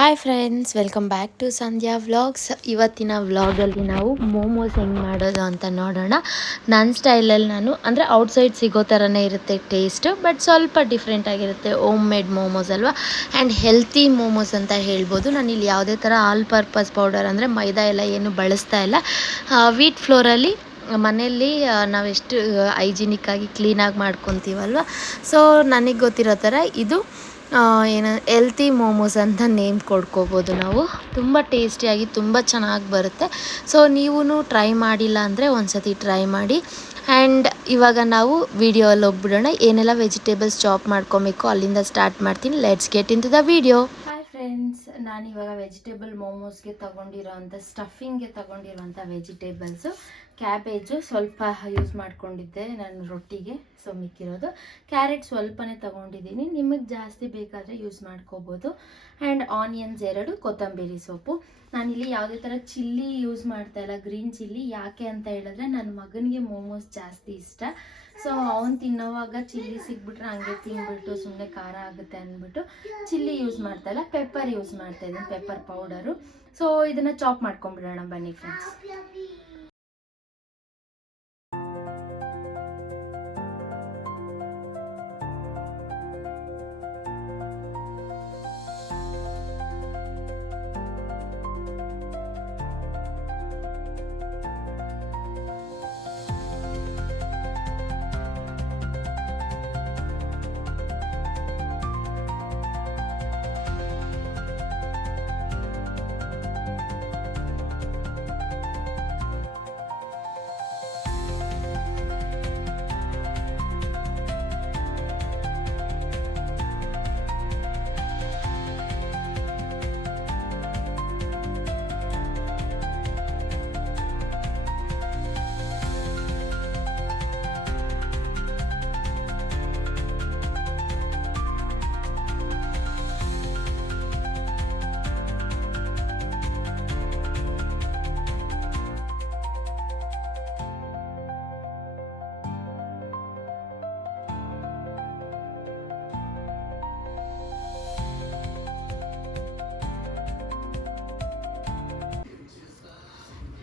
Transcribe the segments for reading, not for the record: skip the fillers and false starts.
Hi friends, welcome back to Sandhya vlogs. ಇವತ್ತಿನ ವ್ಲಾಗಲ್ಲಿ ನಾವು ಮೋಮೋಸ್ ಹೆಂಗೆ ಮಾಡೋದು ಅಂತ ನೋಡೋಣ. ನನ್ನ ಸ್ಟೈಲಲ್ಲಿ ನಾನು ಅಂದರೆ ಔಟ್ಸೈಡ್ ಸಿಗೋ ಥರನೇ ಇರುತ್ತೆ ಟೇಸ್ಟ್, ಬಟ್ ಸ್ವಲ್ಪ ಡಿಫ್ರೆಂಟ್ ಆಗಿರುತ್ತೆ. ಹೋಮ್ ಮೇಡ್ ಮೋಮೋಸ್ ಅಲ್ವಾ, ಆ್ಯಂಡ್ ಹೆಲ್ತಿ ಮೋಮೋಸ್ ಅಂತ ಹೇಳ್ಬೋದು. ನಾನಿಲ್ಲಿ ಯಾವುದೇ ಥರ ಆಲ್ ಪರ್ಪಸ್ ಪೌಡರ್ ಅಂದರೆ ಮೈದಾ ಎಲ್ಲ ಏನು ಬಳಸ್ತಾ ಇಲ್ಲ. ವೀಟ್ ಫ್ಲೋರಲ್ಲಿ ಮನೆಯಲ್ಲಿ ನಾವೆಷ್ಟು ಹೈಜಿನಿಕ್ಕಾಗಿ ಕ್ಲೀನಾಗಿ ಮಾಡ್ಕೊತೀವಲ್ವ, ಸೊ ನನಗೆ ಗೊತ್ತಿರೋ ಥರ ಇದು ಏನು ಎಲ್ತಿ ಮೋಮೋಸ್ ಅಂತ ನೇಮ್ ಕೊಡ್ಕೋಬೋದು ನಾವು. ತುಂಬ ಟೇಸ್ಟಿಯಾಗಿ ತುಂಬ ಚೆನ್ನಾಗಿ ಬರುತ್ತೆ. ಸೊ ನೀವೂ ಟ್ರೈ ಮಾಡಿಲ್ಲ ಅಂದರೆ ಒಂದು ಸತಿ ಟ್ರೈ ಮಾಡಿ. ಆ್ಯಂಡ್ ಇವಾಗ ನಾವು ವಿಡಿಯೋಲ್ಲಿ ಹೋಗ್ಬಿಡೋಣ. ಏನೆಲ್ಲ ವೆಜಿಟೇಬಲ್ಸ್ ಚಾಪ್ ಮಾಡ್ಕೊಬೇಕು ಅಲ್ಲಿಂದ ಸ್ಟಾರ್ಟ್ ಮಾಡ್ತೀನಿ. Let's get into the video. Hi friends, ನಾನಿವಾಗ ವೆಜಿಟೇಬಲ್ ಮೋಮೋಸ್ಗೆ ತೊಗೊಂಡಿರೋಂಥ ಸ್ಟಫಿಂಗ್ಗೆ ತೊಗೊಂಡಿರೋಂಥ ವೆಜಿಟೇಬಲ್ಸು, ಕ್ಯಾಬೇಜು ಸ್ವಲ್ಪ ಯೂಸ್ ಮಾಡ್ಕೊಂಡಿದ್ದೆ ನಾನು ರೊಟ್ಟಿಗೆ, ಸೊ ಮಿಕ್ಕಿರೋದು. ಕ್ಯಾರೆಟ್ ಸ್ವಲ್ಪನೇ ತೊಗೊಂಡಿದ್ದೀನಿ, ನಿಮಗೆ ಜಾಸ್ತಿ ಬೇಕಾದರೆ ಯೂಸ್ ಮಾಡ್ಕೋಬೋದು. ಆ್ಯಂಡ್ ಆನಿಯನ್ಸ್ 2, ಕೊತ್ತಂಬರಿ ಸೊಪ್ಪು. ನಾನಿಲ್ಲಿ ಯಾವುದೇ ಥರ ಚಿಲ್ಲಿ ಯೂಸ್ ಮಾಡ್ತಾಯಿಲ್ಲ, ಗ್ರೀನ್ ಚಿಲ್ಲಿ. ಯಾಕೆ ಅಂತ ಹೇಳಿದ್ರೆ ನನ್ನ ಮಗನಿಗೆ ಮೋಮೋಸ್ ಜಾಸ್ತಿ ಇಷ್ಟ. ಸೊ ಅವ್ನು ತಿನ್ನೋವಾಗ ಚಿಲ್ಲಿ ಸಿಗ್ಬಿಟ್ರೆ ಹಂಗೆ ತಿನ್ಬಿಟ್ಟು ಸುಮ್ಮನೆ ಖಾರ ಆಗುತ್ತೆ ಅಂದ್ಬಿಟ್ಟು ಚಿಲ್ಲಿ ಯೂಸ್ ಮಾಡ್ತಾಯಿಲ್ಲ, ಪೆಪ್ಪರ್ ಯೂಸ್ ಮಾಡ್ತಾಯಿದ್ದೀನಿ, ಪೆಪ್ಪರ್ ಪೌಡರು. ಸೊ ಇದನ್ನು ಚಾಪ್ ಮಾಡ್ಕೊಂಬಿಡೋಣ ಬನ್ನಿ ಫ್ರೆಂಡ್ಸ್.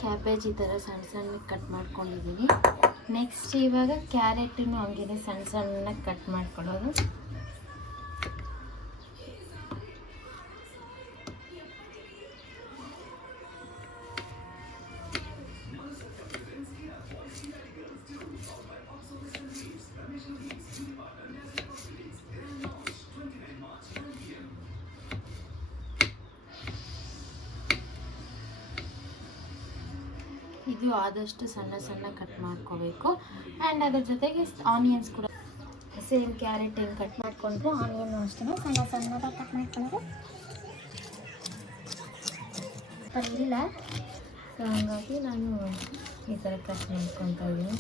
ಕ್ಯಾಬೇಜ್ ಈ ಥರ ಸಣ್ಣ ಸಣ್ಣಗೆ ಕಟ್ ಮಾಡ್ಕೊಂಡಿದ್ದೀನಿ. ನೆಕ್ಸ್ಟ್ ಇವಾಗ ಕ್ಯಾರೆಟನ್ನು ಹಂಗೆ ಸಣ್ಣ ಸಣ್ಣಗೆ ಕಟ್ ಮಾಡ್ಕೊಳ್ಳೋದು. ಇದು ಆದಷ್ಟು ಸಣ್ಣ ಸಣ್ಣ ಕಟ್ ಮಾಡ್ಕೋಬೇಕು. ಆ್ಯಂಡ್ ಅದ್ರ ಜೊತೆಗೆ ಆನಿಯನ್ಸ್ ಕೂಡ ಸೇಮ್ ಕ್ಯಾರೆಟ್ ಹೆಂಗೆ ಕಟ್ ಮಾಡಿಕೊಂಡ್ರೆ ಆನಿಯನ್ ಅಷ್ಟೇ ಸಣ್ಣ ಸಣ್ಣದಾಗಿ ಕಟ್ ಮಾಡ್ಕೊಳ್ಳೋದು. ಇಲ್ಲ, ಸೊ ಹಾಗಾಗಿ ನಾನು ಈ ಥರ ಕಟ್ ಮಾಡ್ಕೊತಾ ಇದ್ದೀನಿ.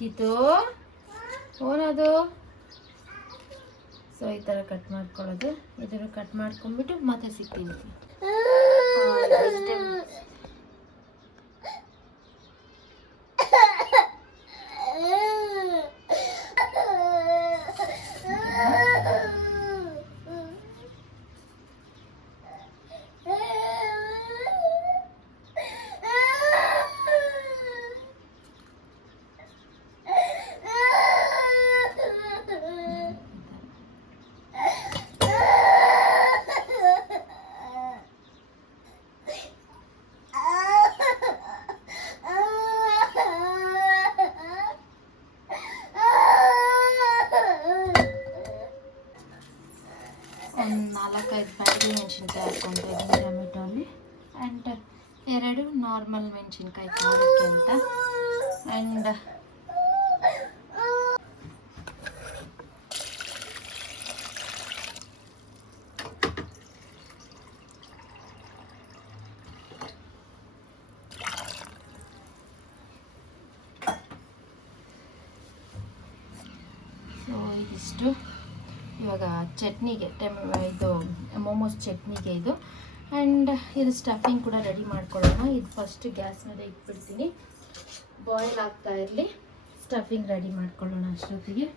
ಗೀತು ಓನದು. ಸೊ ಈ ಥರ ಕಟ್ ಮಾಡ್ಕೊಳ್ಳೋದು. ಇದನ್ನು ಕಟ್ ಮಾಡ್ಕೊಂಡ್ಬಿಟ್ಟು ಮತ್ತೆ ಸಿಗ್ತೀನಿ. ಒಂದು 4-5 ಬ್ಯಾಡಗಿ ಮೆಣಸಿನ್ಕಾಯಿ ಹಾಕ್ಕೊಂಡಿದ್ದೀನಿ ಟೊಮೆಟೊಲಿ. ಆ್ಯಂಡ್ 2 ನಾರ್ಮಲ್ ಮೆಣಸಿನ್ಕಾಯಿ ಖಾರಕ್ಕೆ ಅಂತ. ಆ್ಯಂಡ್ ಇದಿಷ್ಟು ಇವಾಗ ಚಟ್ನಿಗೆ ಇದು ಮೋಮೋಸ್ ಚಟ್ನಿಗೆ ಇದು. ಆ್ಯಂಡ್ ಇದು ಸ್ಟಫಿಂಗ್ ಕೂಡ ರೆಡಿ ಮಾಡ್ಕೊಳ್ಳೋಣ. ಇದು ಫಸ್ಟ್ ಗ್ಯಾಸ್ ಮೇಲೆ ಇಟ್ಬಿಡ್ತೀನಿ, ಬಾಯ್ಲ್ ಆಗ್ತಾ ಇರಲಿ, ಸ್ಟಫಿಂಗ್ ರೆಡಿ ಮಾಡ್ಕೊಳ್ಳೋಣ ಅಷ್ಟೊತ್ತಿಗೆ.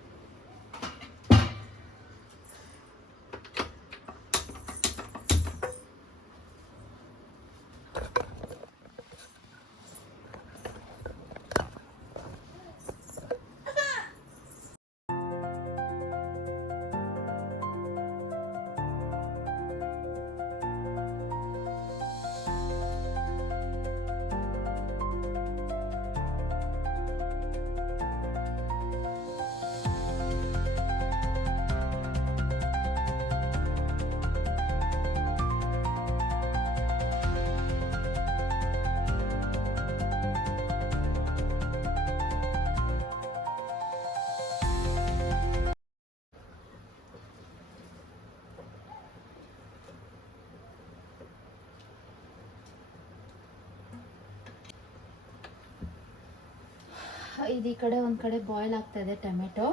ಇದು ಈ ಕಡೆ ಒಂದು ಕಡೆ ಬಾಯ್ಲ್ ಆಗ್ತಾಯಿದೆ ಟೊಮೆಟೊ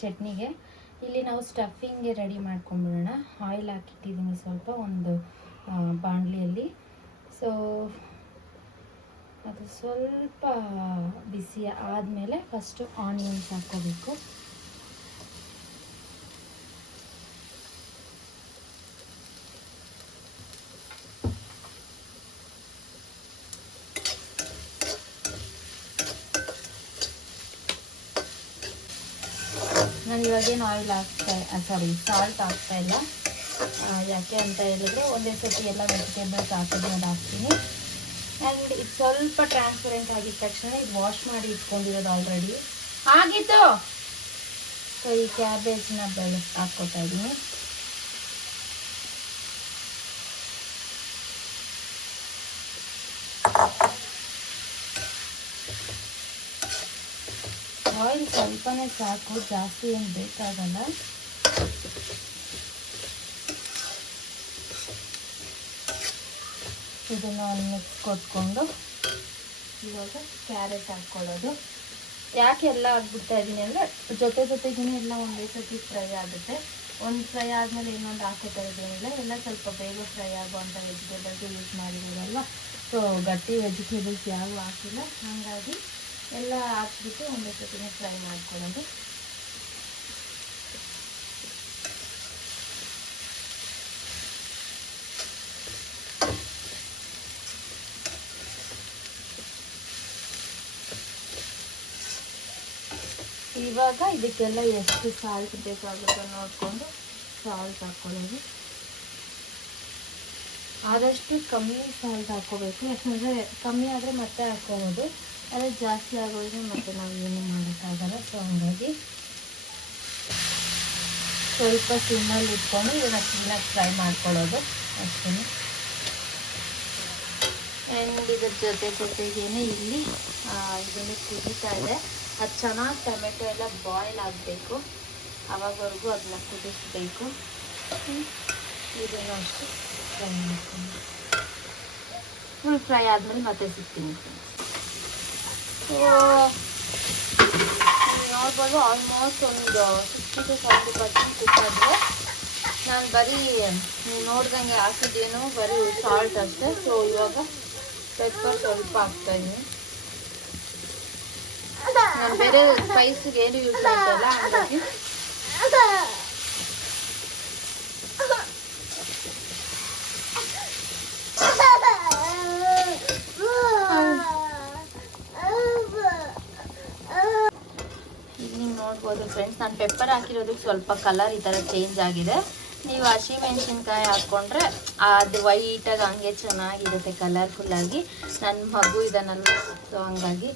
ಚಟ್ನಿಗೆ. ಇಲ್ಲಿ ನಾವು ಸ್ಟಫಿಂಗ್ಗೆ ರೆಡಿ ಮಾಡ್ಕೊಂಬಿಡೋಣ. ಆಯಿಲ್ ಹಾಕಿಟ್ಟಿದ್ದೀನಿ ಸ್ವಲ್ಪ ಒಂದು ಬಾಣಲಿಯಲ್ಲಿ. ಸೊ ಅದು ಸ್ವಲ್ಪ ಬಿಸಿ ಆದಮೇಲೆ ಫಸ್ಟು ಆನಿಯನ್ಸ್ ಹಾಕ್ಕೋಬೇಕು. ನಾನು ಇವಾಗೇನು ಆಯಿಲ್ ಸಾಲ್ಟ್ ಹಾಕ್ತಾ ಇಲ್ಲ. ಯಾಕೆ ಅಂತ ಹೇಳಿದ್ರೆ ಒಂದೇ ಸತಿ ಎಲ್ಲ ವೆಜಿಟೇಬಲ್ಸ್ ಹಾಕಿದ್ರೆ ಅದು ಹಾಕ್ತೀನಿ. ಆ್ಯಂಡ್ ಇದು ಸ್ವಲ್ಪ ಟ್ರಾನ್ಸ್ಪರೆಂಟ್ ಆಗಿದ ತಕ್ಷಣ ಇದು ವಾಶ್ ಮಾಡಿ ಇಟ್ಕೊಂಡಿರೋದು ಆಲ್ರೆಡಿ ಆಗಿತ್ತು. ಸೊ ಈ ಕ್ಯಾಬೇಜ್ನ ಹಾಕ್ಕೊತಾ ಇದ್ದೀನಿ. ಆಯಿಲ್ ಸ್ವಲ್ಪನೇ ಸಾಕು, ಜಾಸ್ತಿ ಏನು ಬೇಕಾಗಲ್ಲ. ಇದನ್ನು ಒಂದು ಮಿಕ್ಸ್ ಕೊಟ್ಕೊಂಡು ಇವಾಗ ಕ್ಯಾರೆಟ್ ಹಾಕ್ಕೊಳ್ಳೋದು. ಯಾಕೆ ಎಲ್ಲ ಹಾಕ್ಬಿಡ್ತಾ ಇದ್ದೀನಿ ಅಂದರೆ ಜೊತೆಗಿನ ಎಲ್ಲ ಒಂದೇ ಸತಿ ಫ್ರೈ ಆಗುತ್ತೆ. ಒಂದು ಫ್ರೈ ಆದಮೇಲೆ ಇನ್ನೊಂದು ಹಾಕೋತಾ ಇದ್ದೇನಿಲ್ಲ, ಎಲ್ಲ ಸ್ವಲ್ಪ ಬೇಗ ಫ್ರೈ ಆಗುವಂಥ ವೆಜಿಟೇಬಲ್ಸ್ ಯೂಸ್ ಮಾಡಿರೋದಲ್ವ. ಸೊ ಗಟ್ಟಿ ವೆಜಿಟೇಬಲ್ಸ್ ಯಾವೂ ಹಾಕಿಲ್ಲ, ಹಾಗಾಗಿ ಎಲ್ಲ ಹಾಕ್ಬಿಟ್ಟು ಒಂದೇ ಸತಿನೇ ಫ್ರೈ ಮಾಡ್ಕೊಳ್ಳೋದು. ಇವಾಗ ಇದಕ್ಕೆಲ್ಲ ಎಷ್ಟು ಸಾಲ್ಟ್ ಬೇಕಾಗುತ್ತೋ ನೋಡಿಕೊಂಡು ಸಾಲ್ಟ್ ಹಾಕ್ಕೊಳ್ಳೋದು. ಆದಷ್ಟು ಕಮ್ಮಿ ಸಾಲ್ಟ್ ಹಾಕ್ಕೋಬೇಕು, ಯಾಕಂದರೆ ಕಮ್ಮಿ ಆದರೆ ಮತ್ತೆ ಹಾಕ್ಕೊಬೋದು, ಅದೇ ಜಾಸ್ತಿ ಆಗೋದ್ರೆ ಮತ್ತೆ ನಾವು ಏನು ಮಾಡೋಕ್ಕಾಗಲ್ಲ. ಸೊ ಹಂಗಾಗಿ ಸ್ವಲ್ಪ ಸಿಮ್ಮಲ್ಲಿ ಇಟ್ಕೊಂಡು ಇದನ್ನು ಕ್ಲೀನಾಗಿ ಫ್ರೈ ಮಾಡ್ಕೊಳ್ಳೋದು ಅಷ್ಟೇ. ಆ್ಯಂಡ್ ಇದ್ರ ಜೊತೆಗೇನೆ ಇಲ್ಲಿ ಇದನ್ನು ಕುದೀತಾ ಇದೆ. ಅದು ಚೆನ್ನಾಗಿ ಟೊಮೆಟೊ ಎಲ್ಲ ಬಾಯ್ಲ್ ಆಗಬೇಕು, ಆವಾಗವರೆಗೂ ಅದನ್ನ ಕುದಿಸ್ಬೇಕು. ಇದನ್ನು ಅಷ್ಟು ಫ್ರೈ ಮಾಡ್ಕೊಂಡು ಫುಲ್ ಫ್ರೈ ಆದಮೇಲೆ ಮತ್ತೆ ಸಿಗ್ತೀನಿ. ಸೊ ನೋಡ್ಬೋದು ಆಲ್ಮೋಸ್ಟ್ ಒಂದು 60 to 70% ಕುಕ್ಕಾಗಿದೆ. ನಾನು ಬರೀ ನೋಡ್ದಂಗೆ ಹಾಕಿದ್ದೇನು ಬರೀ ಸಾಲ್ಟ್ ಅಷ್ಟೇ. ಸೊ ಇವಾಗ ಪೆಪ್ಪರ್ ಸ್ವಲ್ಪ ಹಾಕ್ತಾಯಿದ್ದೀನಿ. ನಾನು ಬೇರೆ ಸ್ಪೈಸಿಗೆ ಏನು ಯೂಸ್ ಮಾಡ್ತಾಯಿಲ್ಲ, ಹಾಗಾಗಿ ನೋಡ್ಬೋದು ಫ್ರೆಂಡ್ಸ್, ನಾನು ಪೆಪ್ಪರ್ ಹಾಕಿರೋದಕ್ಕೆ ಸ್ವಲ್ಪ ಕಲರ್ ಈ ಥರ ಚೇಂಜ್ ಆಗಿದೆ. ನೀವು ಹಸಿಮೆಣ್ಸಿನ್ಕಾಯಿ ಹಾಕ್ಕೊಂಡ್ರೆ ಅದು ವೈಟಾಗಿ ಹಂಗೆ ಚೆನ್ನಾಗಿರುತ್ತೆ ಕಲರ್ಫುಲ್ಲಾಗಿ. ನನ್ನ ಮಗು ಇದನ್ನೆಲ್ಲ, ಸೊ ಹಂಗಾಗಿ.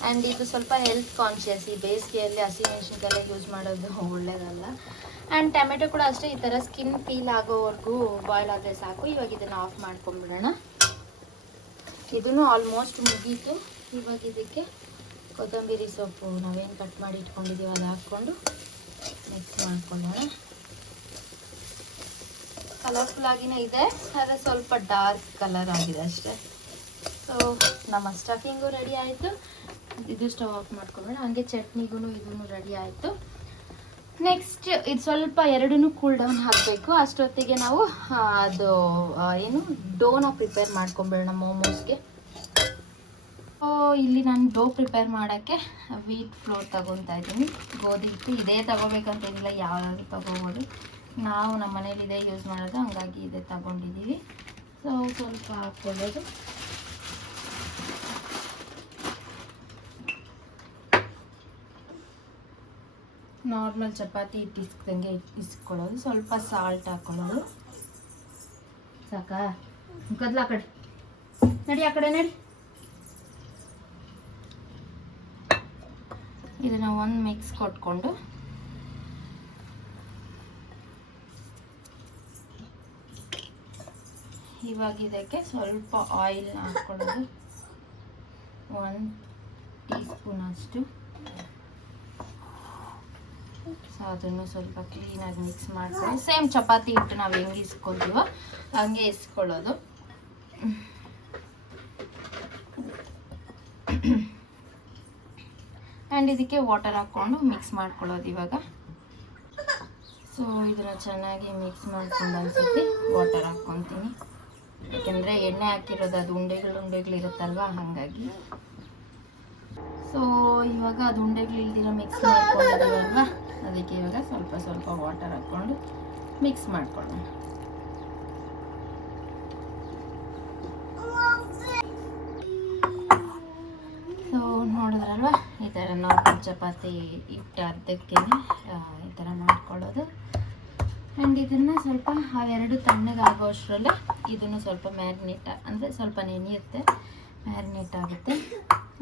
ಆ್ಯಂಡ್ ಇದು ಸ್ವಲ್ಪ ಹೆಲ್ತ್ ಕಾನ್ಷಿಯಸ್, ಈ ಬೇಸಿಗೆಯಲ್ಲಿ ಹಸಿಮೆಣ್ಸಿನ್ಕಾಯಿ ಯೂಸ್ ಮಾಡೋದು ಒಳ್ಳೆಯದಲ್ಲ. ಆ್ಯಂಡ್ ಟೊಮೆಟೊ ಕೂಡ ಅಷ್ಟೇ, ಈ ಥರ ಸ್ಕಿನ್ ಪೀಲ್ ಆಗೋವರೆಗೂ ಬಾಯ್ಲ್ ಆದರೆ ಸಾಕು. ಇವಾಗ ಇದನ್ನು ಆಫ್ ಮಾಡ್ಕೊಂಡ್ಬಿಡೋಣ. ಇದೂ ಆಲ್ಮೋಸ್ಟ್ ಮುಗೀತು. ಇವಾಗ ಇದಕ್ಕೆ ಕೊತ್ತಂಬರಿ ಸೊಪ್ಪು ನಾವೇನು ಕಟ್ ಮಾಡಿ ಇಟ್ಕೊಂಡಿದ್ದೀವಿ ಅದು ಹಾಕ್ಕೊಂಡು ಮಿಕ್ಸ್ ಮಾಡ್ಕೊಳ್ಳೋಣ. ಕಲರ್ಫುಲ್ ಆಗಿನೇ ಇದೆ, ಆದರೆ ಸ್ವಲ್ಪ ಡಾರ್ಕ್ ಕಲರ್ ಆಗಿದೆ ಅಷ್ಟೇ. ಸೊ ನಮ್ಮ ಸ್ಟಫಿಂಗು ರೆಡಿ ಆಯಿತು. ಇದು ಸ್ಟವ್ ಆಫ್ ಮಾಡ್ಕೊಳ್ಳೋಣ. ಹಾಗೆ ಚಟ್ನಿಗೂ ಇದೂ ರೆಡಿ ಆಯಿತು. ನೆಕ್ಸ್ಟ್ ಇದು ಸ್ವಲ್ಪ ಎರಡನ್ನೂ ಕೂಲ್ ಡೌನ್ ಹಾಕಬೇಕು. ಅಷ್ಟೊತ್ತಿಗೆ ನಾವು ಅದು ಏನು ಡೋನ ಪ್ರಿಪೇರ್ ಮಾಡ್ಕೊಂಬಿಡೋಣ ಮೋಮೋಸ್ಗೆ. ಇಲ್ಲಿ ನಾನು ಡೋ ಪ್ರಿಪೇರ್ ಮಾಡೋಕ್ಕೆ ವೀಟ್ ಫ್ಲೋರ್ ತಗೊತಾ ಇದ್ದೀನಿ. ಗೋಧಿ ಹಿಟ್ಟು ಇದೇ ತಗೋಬೇಕಂತೇನಿಲ್ಲ, ಯಾವ್ದಾದ್ರು ತಗೋಬೋದು. ನಾವು ನಮ್ಮ ಮನೇಲಿ ಇದೇ ಯೂಸ್ ಮಾಡೋದು, ಹಂಗಾಗಿ ಇದೇ ತಗೊಂಡಿದ್ದೀವಿ. ಸೊ ಸ್ವಲ್ಪ ಹಾಕ್ಕೊಳ್ಳೋದು. ನಾರ್ಮಲ್ ಚಪಾತಿ ಹಿಟ್ಟು ಇಸ್ದಂಗೆ ಇಸ್ಕೊಳ್ಳೋದು. ಸ್ವಲ್ಪ ಸಾಲ್ಟ್ ಹಾಕ್ಕೊಳ್ಳೋದು. ಸಾಕಾ? ಗದ್ಲ ಆ ಕಡೆ ನಡಿ, ಆ ಕಡೆ ನಡಿ. ಇದನ್ನ ಒಂದು ಮಿಕ್ಸ್ ಕೊಟ್ಕೊಂಡು ಇವಾಗ ಇದಕ್ಕೆ ಸ್ವಲ್ಪ ಆಯಿಲ್ನ ಹಾಕ್ಕೊಳ್ಳೋದು, 1 ಟೀ ಸ್ಪೂನ್ ಅಷ್ಟು. ಸೊ ಅದನ್ನು ಸ್ವಲ್ಪ ಕ್ಲೀನಾಗಿ ಮಿಕ್ಸ್ ಮಾಡ್ಕೊಂಡು ಸೇಮ್ ಚಪಾತಿ ಹಿಟ್ಟು ನಾವು ಹೆಂಗೆ ಇಸ್ಕೊಳ್ತೀವೋ ಹಂಗೆ ಇಸ್ಕೊಳ್ಳೋದು. ಆ್ಯಂಡ್ ಇದಕ್ಕೆ ವಾಟರ್ ಹಾಕ್ಕೊಂಡು ಮಿಕ್ಸ್ ಮಾಡ್ಕೊಳ್ಳೋದು ಇವಾಗ. ಸೊ ಇದನ್ನು ಚೆನ್ನಾಗಿ ಮಿಕ್ಸ್ ಮಾಡ್ಕೊಂಡು ಅನ್ಸುತ್ತೆ ವಾಟರ್ ಹಾಕ್ಕೊತೀನಿ, ಯಾಕೆಂದರೆ ಎಣ್ಣೆ ಹಾಕಿರೋದು ಅದು ಉಂಡೆಗಳಿರುತ್ತಲ್ವ, ಹಾಗಾಗಿ. ಸೊ ಇವಾಗ ಅದು ಉಂಡೆಗಳಿಲ್ದಿರೋ ಮಿಕ್ಸ್ ಮಾಡ್ಕೊಂಡಿದ್ದೀವಲ್ವ, ಅದಕ್ಕೆ ಇವಾಗ ಸ್ವಲ್ಪ ಸ್ವಲ್ಪ ವಾಟರ್ ಹಾಕ್ಕೊಂಡು ಮಿಕ್ಸ್ ಮಾಡ್ಕೊಳ್ಳೋಣ. ಸೊ ನೋಡಿದ್ರಲ್ವ, ಈ ಥರ ನಾರ್ಮಲ್ ಚಪಾತಿ ಹಿಟ್ಟು ಅರ್ಧಕ್ಕೆ ಈ ಥರ ಮಾಡ್ಕೊಳ್ಳೋದು. ಆ್ಯಂಡ್ ಇದನ್ನು ಸ್ವಲ್ಪ ಅವೆರಡು ತಣ್ಣಗೆ ಆಗೋ ಅಷ್ಟರಲ್ಲೇ ಇದನ್ನು ಸ್ವಲ್ಪ ಮ್ಯಾರಿನೇಟ್, ಅಂದರೆ ಸ್ವಲ್ಪ ನೆನೆಯುತ್ತೆ, ಮ್ಯಾರಿನೇಟ್ ಆಗುತ್ತೆ.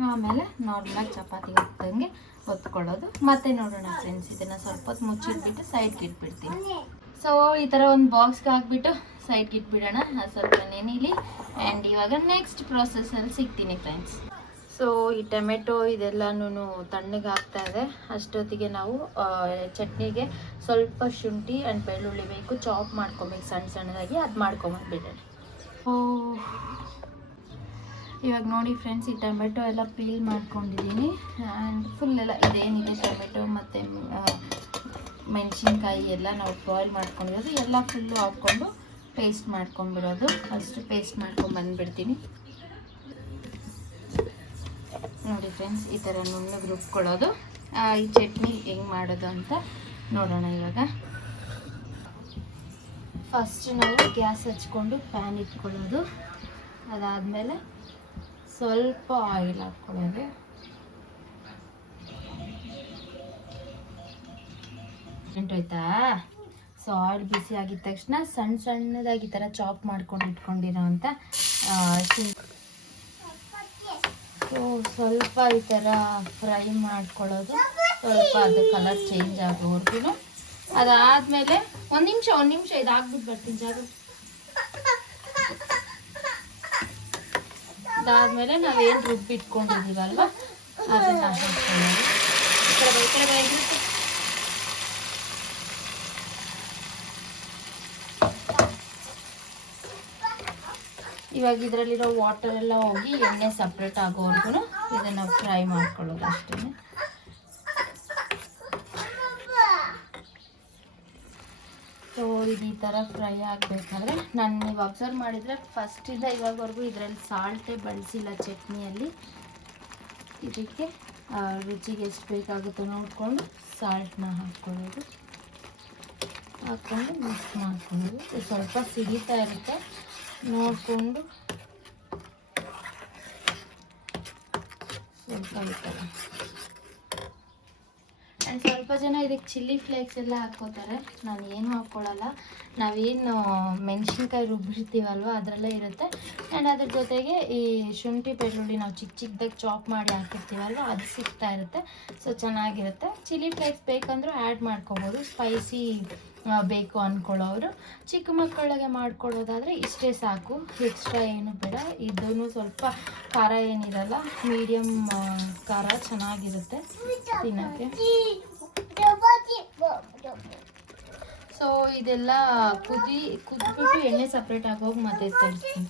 ಆಮೇಲೆ ನಾರ್ಮಲಾಗಿ ಚಪಾತಿ ಹೊತ್ತಂಗೆ ಹೊತ್ಕೊಳ್ಳೋದು. ಮತ್ತೆ ನೋಡೋಣ ಫ್ರೆಂಡ್ಸ್, ಇದನ್ನು ಸ್ವಲ್ಪ ಹೊತ್ತು ಮುಚ್ಚಿಟ್ಬಿಟ್ಟು ಸೈಡ್ಗೆ ಇಟ್ಬಿಡ್ತೀನಿ. ಸೊ ಈ ಥರ ಒಂದು ಬಾಕ್ಸ್ಗೆ ಹಾಕ್ಬಿಟ್ಟು ಸೈಡ್ಗೆ ಇಟ್ಬಿಡೋಣ, ಅದು ಸ್ವಲ್ಪ ನೆನೀಲಿ. ಆ್ಯಂಡ್ ಇವಾಗ ನೆಕ್ಸ್ಟ್ ಪ್ರೊಸೆಸಲ್ಲಿ ಸಿಗ್ತೀನಿ ಫ್ರೆಂಡ್ಸ್. ಸೊ ಈ ಟೊಮೆಟೊ ಇದೆಲ್ಲನೂ ತಣ್ಣಗೆ ಆಗ್ತಾ ಇದೆ. ಅಷ್ಟೊತ್ತಿಗೆ ನಾವು ಚಟ್ನಿಗೆ ಸ್ವಲ್ಪ ಶುಂಠಿ ಆ್ಯಂಡ್ ಬೆಳ್ಳುಳ್ಳಿ ಬೇಕು, ಚಾಪ್ ಮಾಡ್ಕೊಬೇಕು ಸಣ್ಣ ಸಣ್ಣದಾಗಿ, ಅದು ಮಾಡ್ಕೊಂಬಂದ್ಬಿಡೋಣ. ಇವಾಗ ನೋಡಿ ಫ್ರೆಂಡ್ಸ್, ಈ ಟೊಮೆಟೊ ಎಲ್ಲ ಪೀಲ್ ಮಾಡ್ಕೊಂಡಿದ್ದೀನಿ. ಆ್ಯಂಡ್ ಫುಲ್ ಎಲ್ಲ ಇದೇನಿದೆ ಟೊಮೆಟೊ ಮತ್ತು ಮೆಣಸಿನ್ಕಾಯಿ ಎಲ್ಲ ನಾವು ಬಾಯ್ಲ್ ಮಾಡ್ಕೊಂಡಿರೋದು ಎಲ್ಲ ಫುಲ್ಲು ಹಾಕ್ಕೊಂಡು ಪೇಸ್ಟ್ ಮಾಡ್ಕೊಂಬಿಡೋದು. ಅಷ್ಟು ಪೇಸ್ಟ್ ಮಾಡ್ಕೊಂಬಂದ್ಬಿಡ್ತೀನಿ. ನೋಡಿ ಫ್ರೆಂಡ್ಸ್, ಈ ಥರ ನುಣ್ಣಗೆ ರುಬ್ಕೊಳ್ಳೋದು. ಈ ಚಟ್ನಿ ಹೆಂಗೆ ಮಾಡೋದು ಅಂತ ನೋಡೋಣ ಇವಾಗ. ಫಸ್ಟ್ ನಾವು ಗ್ಯಾಸ್ ಹಚ್ಕೊಂಡು ಪ್ಯಾನ್ ಇಟ್ಕೊಳ್ಳೋದು. ಅದಾದಮೇಲೆ ಸ್ವಲ್ಪ ಆಯಿಲ್ ಹಾಕ್ಕೊಳ್ಳೋದು. ಆಯ್ತಾ? ಸೊ ಆಯಿಲ್ ಬಿಸಿ ಆಗಿದ ತಕ್ಷಣ ಸಣ್ಣ ಸಣ್ಣದಾಗಿ ಈ ಥರ ಚಾಪ್ ಮಾಡ್ಕೊಂಡು ಇಟ್ಕೊಂಡಿರೋ ಅಂತ ಸೊ ಸ್ವಲ್ಪ ಈ ಥರ ಫ್ರೈ ಮಾಡ್ಕೊಳ್ಳೋದು, ಸ್ವಲ್ಪ ಅದು ಕಲರ್ ಚೇಂಜ್ ಆಗೋವರೆಗೂ. ಅದಾದಮೇಲೆ ಒಂದು ನಿಮಿಷ ಇದು ಹಾಕ್ಬಿಟ್ಟು ಬರ್ತೀನಿ ಜಾಗ. ಅದಾದಮೇಲೆ ನಾವೇನು ರುಬ್ಬಿಟ್ಕೊಂಡಿದ್ದೀವಲ್ವ ಅದನ್ನು ಹಾಕ್ಕೊಳ್ಳೋದು. ಇವಾಗ ಇದರಲ್ಲಿರೋ ವಾಟರ್ ಎಲ್ಲ ಹೋಗಿ ಎಣ್ಣೆ ಸಪ್ರೇಟ್ ಆಗೋವರೆಗೂ ಇದನ್ನು ಫ್ರೈ ಮಾಡ್ಕೊಳ್ಳೋದು ಅಷ್ಟೇ. ಸೊ ಇದು ಈ ಥರ ಫ್ರೈ ಆಗಬೇಕಾದ್ರೆ ನೀವು ಅಬ್ಸರ್ವ್ ಮಾಡಿದರೆ ಫಸ್ಟಿಂದ ಇವಾಗವರೆಗೂ ಇದರಲ್ಲಿ ಸಾಲ್ಟೇ ಬಳಸಿಲ್ಲ ಚಟ್ನಿಯಲ್ಲಿ. ಇದಕ್ಕೆ ರುಚಿಗೆ ಎಷ್ಟು ಬೇಕಾಗುತ್ತೋ ನೋಡಿಕೊಂಡು ಸಾಲ್ಟನ್ನ ಹಾಕ್ಕೊಳ್ಳೋದು, ಹಾಕ್ಕೊಂಡು ಮಿಕ್ಸ್ ಮಾಡ್ಕೊಳ್ಳೋದು. ಸ್ವಲ್ಪ ಸಿಡಿತಾ ಇರುತ್ತೆ, ನೋಡಿಕೊಂಡು ಸ್ವಲ್ಪ ಈ ಥರ. ಆ್ಯಂಡ್ ಸ್ವಲ್ಪ ಜನ ಇದಕ್ಕೆ ಚಿಲ್ಲಿ ಫ್ಲೇಕ್ಸ್ ಎಲ್ಲ ಹಾಕ್ಕೋತಾರೆ, ನಾನು ಏನು ಹಾಕ್ಕೊಳ್ಳಲ್ಲ. ನಾವೇನು ಮೆಣಸಿನ್ಕಾಯಿ ರುಬ್ಬಿರ್ತೀವಲ್ವ ಅದರಲ್ಲೇ ಇರುತ್ತೆ. ಆ್ಯಂಡ್ ಅದ್ರ ಜೊತೆಗೆ ಈ ಶುಂಠಿ ಬೆಳ್ಳುಳ್ಳಿ ನಾವು ಚಿಕ್ಕ ಚಿಕ್ಕದಾಗಿ ಚಾಪ್ ಮಾಡಿ ಹಾಕಿರ್ತೀವಲ್ವ ಅದು ಸಿಗ್ತಾ ಇರುತ್ತೆ. ಸೊ ಚೆನ್ನಾಗಿರುತ್ತೆ. ಚಿಲ್ಲಿ ಫ್ಲೇಕ್ಸ್ ಬೇಕಂದ್ರೂ ಆ್ಯಡ್ ಮಾಡ್ಕೊಬೋದು, ಸ್ಪೈಸಿ ಬೇಕು ಅಂದ್ಕೊಳ್ಳೋರು. ಚಿಕ್ಕ ಮಕ್ಕಳಿಗೆ ಮಾಡ್ಕೊಳ್ಳೋದಾದರೆ ಇಷ್ಟೇ ಸಾಕು, ಎಕ್ಸ್ಟ್ರಾ ಏನು ಬೇಡ. ಇದೂ ಸ್ವಲ್ಪ ಖಾರ ಏನಿರಲ್ಲ, ಮೀಡಿಯಮ್ ಖಾರ, ಚೆನ್ನಾಗಿರುತ್ತೆ ತಿನ್ನೋಕ್ಕೆ. ಸೊ ಇದೆಲ್ಲ ಕುದ್ಬಿಟ್ಟು ಎಣ್ಣೆ ಸಪ್ರೇಟ್ ಆಗೋಗಿ ಮತ್ತೆ ತರಿಸ್ತೀನಿ.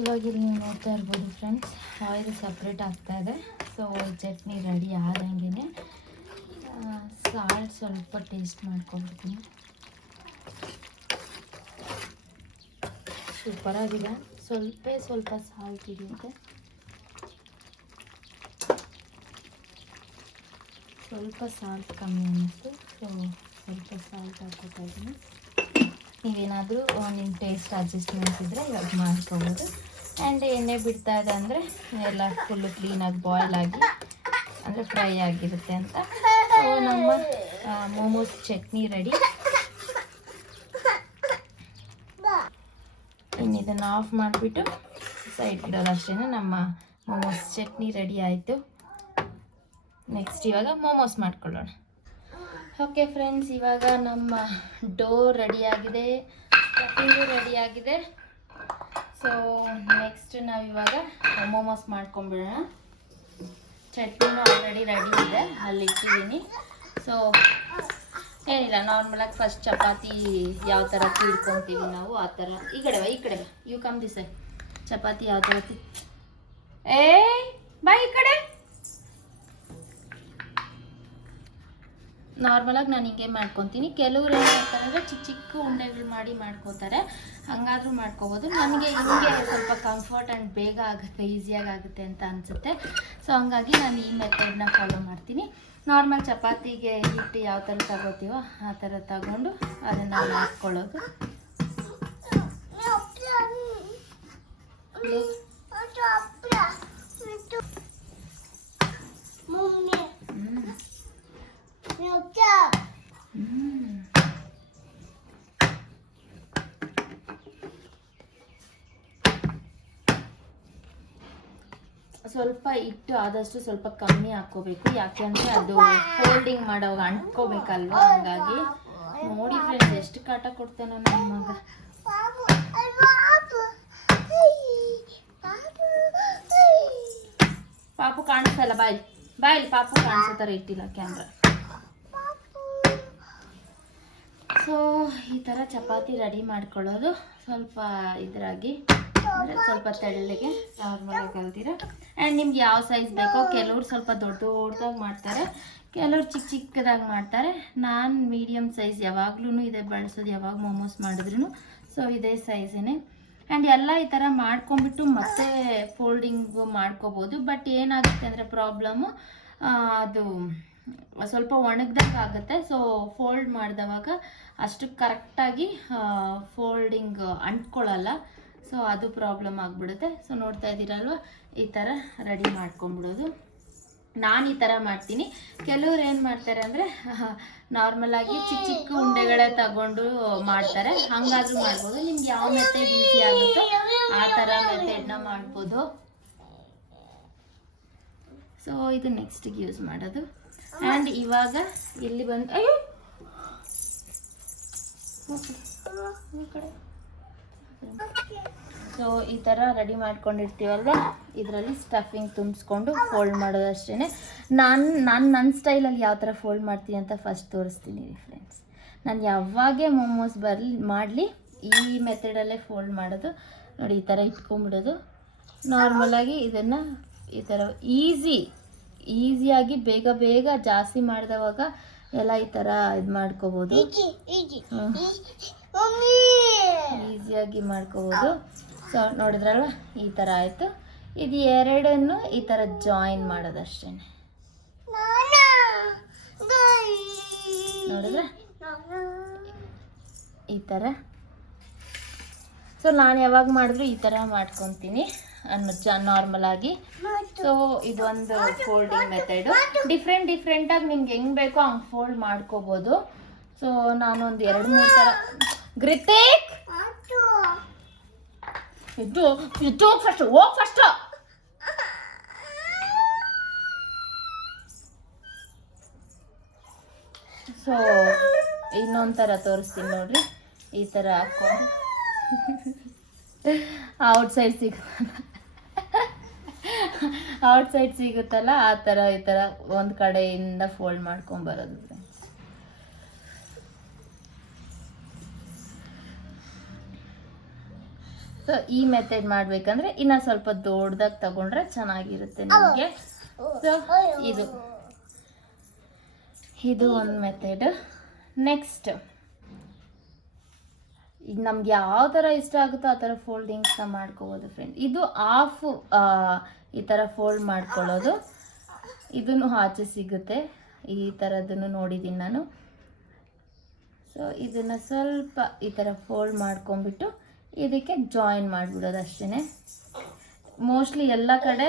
ಇವಾಗ ಇಲ್ಲಿ ನೀವು ನೋಡ್ತಾ ಇರ್ಬೋದು ಫ್ರೆಂಡ್ಸ್, ಆಯಿಲ್ ಸಪ್ರೇಟ್ ಆಗ್ತಾ ಇದೆ. ಸೊ ಚಟ್ನಿ ರೆಡಿ ಆದಂಗೆ ಸಾಲ್ಟ್ ಸ್ವಲ್ಪ ಟೇಸ್ಟ್ ಮಾಡ್ಕೊಂಡ್ಬಿಡ್ತೀನಿ. ಸೂಪರಾಗಿದೆ. ಸ್ವಲ್ಪ ಸಾಲ್ಟ್ ಹಿಡಿಯುತ್ತೆ. ಸ್ವಲ್ಪ ಸಾಲ್ಟ್ ಕಮ್ಮಿ ಅನ್ನಿಸ್ತು, ಸೊ ಸ್ವಲ್ಪ ಸಾಲ್ಟ್ ಹಾಕ್ಕೊತಾ ಇದ್ದೀನಿ. ನೀವೇನಾದರೂ ನಿಮ್ಮ ಟೇಸ್ಟ್ ಅಡ್ಜಸ್ಟ್ಮೆಂಟ್ಸ್ ಇದ್ದರೆ ಇವಾಗ ಮಾಡ್ಕೊಬೋದು. ಆ್ಯಂಡ್ ಎಣ್ಣೆ ಬಿಡ್ತಾ ಇದೆ ಅಂದರೆ ಎಲ್ಲ ಫುಲ್ಲು ಕ್ಲೀನಾಗಿ ಬಾಯ್ಲ್ ಆಗಿ ಅಂದರೆ ಫ್ರೈ ಆಗಿರುತ್ತೆ ಅಂತ. ಸೊ ನಮ್ಮ ಮೋಮೋಸ್ ಚಟ್ನಿ ರೆಡಿ. ಇನ್ನು ಇದನ್ನು ಆಫ್ ಮಾಡಿಬಿಟ್ಟು ಸೈಡ್ ಇಡೋದು ಅಷ್ಟೇ. ನಮ್ಮ ಮೋಮೋಸ್ ಚಟ್ನಿ ರೆಡಿ ಆಯಿತು. ನೆಕ್ಸ್ಟ್ ಇವಾಗ ಮೋಮೋಸ್ ಮಾಡ್ಕೊಳ್ಳೋಣ. ಓಕೆ ಫ್ರೆಂಡ್ಸ್, ಇವಾಗ ನಮ್ಮ ಡೋ ರೆಡಿಯಾಗಿದೆ, ಸ್ಟಫಿಂಗು ರೆಡಿಯಾಗಿದೆ. ಸೊ ನೆಕ್ಸ್ಟ್ ನಾವಿವಾಗ ಮೋಮೋಸ್ ಮಾಡ್ಕೊಂಬಿಡೋಣ. ಚಟ್ನಿನೂ ಆಲ್ರೆಡಿ ರೆಡಿ ಇದೆ, ಅಲ್ಲಿ ಇಟ್ಟಿದ್ದೀನಿ. ಸೊ ಏನಿಲ್ಲ, ನಾರ್ಮಲಾಗಿ ಫಸ್ಟ್ ಚಪಾತಿ ಯಾವ ಥರ ತೀಡ್ಕೊತೀವಿ ನಾವು ಆ ಥರ. ಈ ಕಡೆ ಇವು ಕಮ್ ದಿಸ ಚಪಾತಿ ಯಾವ ಥರ ಬಾ ಈ ಕಡೆ. ನಾರ್ಮಲಾಗಿ ನಾನು ಹಿಂಗೆ ಮಾಡ್ಕೊತೀನಿ. ಕೆಲವ್ರು ಏನು ಮಾಡ್ತಾರೆ ಅಂದರೆ ಚಿಕ್ಕ ಉಂಡೆಗಳು ಮಾಡಿ ಮಾಡ್ಕೋತಾರೆ, ಹಂಗಾದ್ರೂ ಮಾಡ್ಕೋಬೋದು. ನನಗೆ ಹಿಂಗೆ ಸ್ವಲ್ಪ ಕಂಫರ್ಟ್ ಆ್ಯಂಡ್ ಬೇಗ ಆಗುತ್ತೆ, ಈಸಿಯಾಗಿ ಆಗುತ್ತೆ ಅಂತ ಅನಿಸುತ್ತೆ. ಸೊ ಹಂಗಾಗಿ ನಾನು ಈ ಮೆಥಡ್ನ ಫಾಲೋ ಮಾಡ್ತೀನಿ. ನಾರ್ಮಲ್ ಚಪಾತಿಗೆ ಹಿಟ್ಟು ಯಾವ ಥರ ತಗೋತೀವೋ ಆ ಥರ ತಗೊಂಡು ಅದನ್ನು ಹಾಕ್ಕೊಳ್ಳೋದು. ಸ್ವಲ್ಪ ಹಿಟ್ಟು ಆದಷ್ಟು ಸ್ವಲ್ಪ ಕಮ್ಮಿ ಹಾಕ್ಕೋಬೇಕು, ಯಾಕೆಂದರೆ ಅದು ಫೋಲ್ಡಿಂಗ್ ಮಾಡೋವಾಗ ಅಂಟ್ಕೋಬೇಕಲ್ವ. ಹಂಗಾಗಿ ನೋಡಿ ಫ್ರೆಂಡ್ಸ್, ಎಷ್ಟು ಕಾಟ ಕೊಡ್ತಾನೋ ನನ್ನ ಮಗ. ಪಾಪು ಕಾಣಿಸ್ತಲ್ಲ, ಬಾಯ್ಲಿ ಪಾಪು ಕಾಣಿಸೋ ಥರ ಇಟ್ಟಿಲ್ಲ ಕ್ಯಾಮ್ರಾ. ಸೊ ಈ ಥರ ಚಪಾತಿ ರೆಡಿ ಮಾಡ್ಕೊಳ್ಳೋದು. ಸ್ವಲ್ಪ ಇದ್ರಾಗಿ ಅಂದರೆ ಸ್ವಲ್ಪ ತೆಳ್ಳಗೆ ನಾರ್ಮಲಾಗಿ ಕಲ್ತೀರ. ಆ್ಯಂಡ್ ನಿಮ್ಗೆ ಯಾವ ಸೈಜ್ ಬೇಕೋ, ಕೆಲವ್ರು ಸ್ವಲ್ಪ ದೊಡ್ಡದಾಗಿ ಮಾಡ್ತಾರೆ, ಕೆಲವ್ರು ಚಿಕ್ಕದಾಗಿ ಮಾಡ್ತಾರೆ. ನಾನು ಮೀಡಿಯಮ್ ಸೈಜ್ ಯಾವಾಗ್ಲೂ ಇದೇ ಬಳಸೋದು, ಯಾವಾಗ ಮೋಮೋಸ್ ಮಾಡಿದ್ರು. ಸೊ ಇದೇ ಸೈಜೇ. ಆ್ಯಂಡ್ ಎಲ್ಲ ಈ ಥರ ಮಾಡ್ಕೊಂಬಿಟ್ಟು ಮತ್ತೆ ಫೋಲ್ಡಿಂಗು ಮಾಡ್ಕೋಬೋದು. ಬಟ್ ಏನಾಗುತ್ತೆ ಅಂದರೆ ಪ್ರಾಬ್ಲಮ್ಮು, ಅದು ಸ್ವಲ್ಪ ಒಣಗ್ದಂಗೆ ಆಗುತ್ತೆ. ಸೊ ಫೋಲ್ಡ್ ಮಾಡಿದವಾಗ ಅಷ್ಟು ಕರೆಕ್ಟಾಗಿ ಫೋಲ್ಡಿಂಗ್ ಅಂಟ್ಕೊಳ್ಳಲ್ಲ. ಸೊ ಅದು ಪ್ರಾಬ್ಲಮ್ ಆಗಿಬಿಡುತ್ತೆ. ಸೊ ನೋಡ್ತಾ ಇದ್ದೀರಲ್ವ, ಈ ಥರ ರೆಡಿ ಮಾಡ್ಕೊಂಬಿಡೋದು. ನಾನು ಈ ಥರ ಮಾಡ್ತೀನಿ. ಕೆಲವ್ರು ಏನು ಮಾಡ್ತಾರೆ ಅಂದರೆ ನಾರ್ಮಲಾಗಿ ಚಿಕ್ಕ ಉಂಡೆಗಳೇ ತಗೊಂಡು ಮಾಡ್ತಾರೆ, ಹಂಗಾದ್ರೂ ಮಾಡ್ಬೋದು. ನಿಮ್ಗೆ ಯಾವ ಮೆಥಡ್ ಈಸಿ ಆಗುತ್ತೋ ಆ ಥರ ಮೆಥಡ್ನ ಮಾಡ್ಬೋದು. ಸೊ ಇದು ನೆಕ್ಸ್ಟಿಗೆ ಯೂಸ್ ಮಾಡೋದು. ಆ್ಯಂಡ್ ಇವಾಗ ಇಲ್ಲಿ ಬಂದು ಸೊ ಈ ಥರ ರೆಡಿ ಮಾಡ್ಕೊಂಡಿರ್ತೀವಲ್ವ, ಇದರಲ್ಲಿ ಸ್ಟಫಿಂಗ್ ತುಂಬಿಸ್ಕೊಂಡು ಫೋಲ್ಡ್ ಮಾಡೋದು ಅಷ್ಟೇ. ನಾನು ನನ್ನ ಸ್ಟೈಲಲ್ಲಿ ಯಾವ ಥರ ಫೋಲ್ಡ್ ಮಾಡ್ತೀನಿ ಅಂತ ಫಸ್ಟ್ ತೋರಿಸ್ತೀನಿ ಫ್ರೆಂಡ್ಸ್. ನಾನು ಯಾವಾಗೇ ಮೋಮೋಸ್ ಮಾಡಲಿ ಈ ಮೆಥಡಲ್ಲೇ ಫೋಲ್ಡ್ ಮಾಡೋದು. ನೋಡಿ, ಈ ಥರ ಇಟ್ಕೊಂಡ್ಬಿಡೋದು. ನಾರ್ಮಲಾಗಿ ಇದನ್ನು ಈ ಥರ ಈಸಿಯಾಗಿ ಬೇಗ ಜಾಸ್ತಿ ಮಾಡಿದವಾಗ ಎಲ್ಲ ಈ ಥರ ಇದು ಮಾಡ್ಕೋಬೋದು, ಈಸಿಯಾಗಿ ಮಾಡ್ಕೋಬೋದು. ಸೊ ನೋಡಿದ್ರಲ್ವ, ಈ ಥರ ಆಯಿತು. ಇದು ಎರಡನ್ನು ಈ ಥರ ಜಾಯಿನ್ ಮಾಡೋದಷ್ಟೇ. ನೋಡಿದ್ರೆ ಈ ಥರ. ಸೊ ನಾನು ಯಾವಾಗ ಮಾಡಿದ್ರು ಈ ಥರ ಮಾಡ್ಕೊತೀನಿ ನಾರ್ಮಲಾಗಿ. ಸೊ ಇದೊಂದು ಫೋಲ್ಡಿಂಗ್ ಮೆಥಡು. ಡಿಫ್ರೆಂಟಾಗಿ ನಿಮ್ಗೆ ಹೆಂಗೆ ಬೇಕೋ ಹಂಗೆ ಫೋಲ್ಡ್ ಮಾಡ್ಕೋಬೋದು. ಸೊ ನಾನೊಂದು 2-3 ಥರ. ಗ್ರಿತಿಕ್ ಇದು ಫಸ್ಟ್ ಹೋಗಿ ಫಸ್ಟ್. ಸೊ ಇನ್ನೊಂದು ಥರ ತೋರಿಸ್ತೀನಿ ನೋಡ್ರಿ. ಈ ಥರ ಹಾಕ್ಕೊಂಡು ಔಟ್ಸೈಡ್ ಸಿಗುತ್ತಲ್ಲ ಆ ಥರ ಈ ಥರ ಒಂದು ಕಡೆಯಿಂದ ಫೋಲ್ಡ್ ಮಾಡ್ಕೊಂಬರೋದು. ಸೊ ಈ ಮೆಥಡ್ ಮಾಡಬೇಕಂದ್ರೆ ಇನ್ನು ಸ್ವಲ್ಪ ದೊಡ್ಡದಾಗಿ ತಗೊಂಡ್ರೆ ಚೆನ್ನಾಗಿರುತ್ತೆ ನಿಮಗೆ. ಸೊ ಇದು ಇದು ಒಂದು ಮೆಥಡ್. ನೆಕ್ಸ್ಟ್ ಈಗ ನಮ್ಗೆ ಯಾವ ಥರ ಇಷ್ಟ ಆಗುತ್ತೋ ಆ ಥರ ಫೋಲ್ಡಿಂಗ್ಸ್ನ ಮಾಡ್ಕೋಬೋದು ಫ್ರೆಂಡ್. ಇದು ಆಫ್ ಈ ಥರ ಫೋಲ್ಡ್ ಮಾಡ್ಕೊಳ್ಳೋದು. ಇದನ್ನು ಆಚೆ ಸಿಗುತ್ತೆ, ಈ ಥರದನ್ನು ನೋಡಿದ್ದೀನಿ ನಾನು. ಸೊ ಇದನ್ನು ಸ್ವಲ್ಪ ಈ ಥರ ಫೋಲ್ಡ್ ಮಾಡ್ಕೊಂಬಿಟ್ಟು ಇದಕ್ಕೆ ಜಾಯಿನ್ ಮಾಡಿಬಿಡೋದು ಅಷ್ಟೇ. ಮೋಸ್ಟ್ಲಿ ಎಲ್ಲ ಕಡೆ